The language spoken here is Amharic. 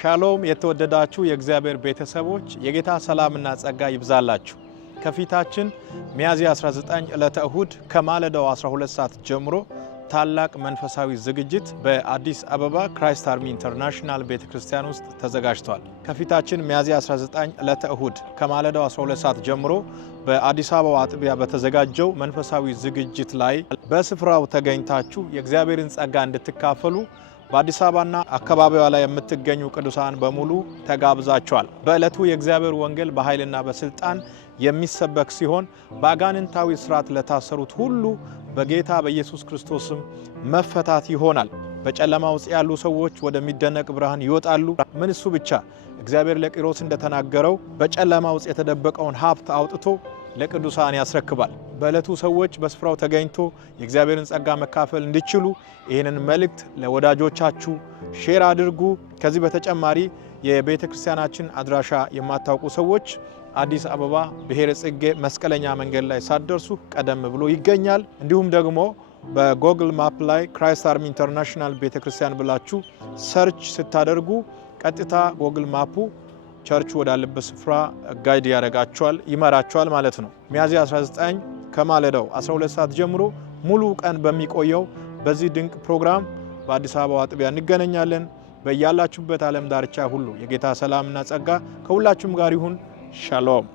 ሻሎም የተወደዳችሁ የእግዚአብሔር ቤተሰቦች የጌታ ሰላምና ጸጋ ይብዛላችሁ። ከፊታችን ሚያዝያ 19 ዕለተ እሁድ ከማለዳው 12 ሰዓት ጀምሮ ታላቅ መንፈሳዊ ዝግጅት በአዲስ አበባ ክራይስት አርሚ ኢንተርናሽናል ቤተክርስቲያን ውስጥ ተዘጋጅቷል። ከፊታችን ሚያዝያ 19 ዕለተ እሁድ ከማለዳው 12 ሰዓት ጀምሮ በአዲስ አበባ አጥቢያ በተዘጋጀው መንፈሳዊ ዝግጅት ላይ በስፍራው ተገኝታችሁ የእግዚአብሔርን ጸጋ እንድትካፈሉ በአዲስ አበባና አካባቢዋ ላይ የምትገኙ ቅዱሳን በሙሉ ተጋብዛቸዋል። በዕለቱ የእግዚአብሔር ወንጌል በኃይልና በስልጣን የሚሰበክ ሲሆን በአጋንንታዊ ስርዓት ለታሰሩት ሁሉ በጌታ በኢየሱስ ክርስቶስም መፈታት ይሆናል። በጨለማ ውስጥ ያሉ ሰዎች ወደሚደነቅ ብርሃን ይወጣሉ። ምን እሱ ብቻ እግዚአብሔር ለቂሮስ እንደተናገረው በጨለማ ውስጥ የተደበቀውን ሀብት አውጥቶ ለቅዱሳን ያስረክባል። በዕለቱ ሰዎች በስፍራው ተገኝቶ የእግዚአብሔርን ጸጋ መካፈል እንዲችሉ ይህንን መልእክት ለወዳጆቻችሁ ሼር አድርጉ። ከዚህ በተጨማሪ የቤተ ክርስቲያናችን አድራሻ የማታውቁ ሰዎች አዲስ አበባ ብሔረ ጽጌ መስቀለኛ መንገድ ላይ ሳትደርሱ ቀደም ብሎ ይገኛል። እንዲሁም ደግሞ በጎግል ማፕ ላይ ክራይስት አርሚ ኢንተርናሽናል ቤተክርስቲያን ብላችሁ ሰርች ስታደርጉ ቀጥታ ጎግል ማፑ ቸርች ወዳለበት ስፍራ ጋይድ ያደርጋቸዋል፣ ይመራቸዋል ማለት ነው። ሚያዝያ 19 ከማለዳው 12 ሰዓት ጀምሮ ሙሉ ቀን በሚቆየው በዚህ ድንቅ ፕሮግራም በአዲስ አበባ አጥቢያ እንገናኛለን። በያላችሁበት ዓለም ዳርቻ ሁሉ የጌታ ሰላምና ጸጋ ከሁላችሁም ጋር ይሁን። ሻሎም።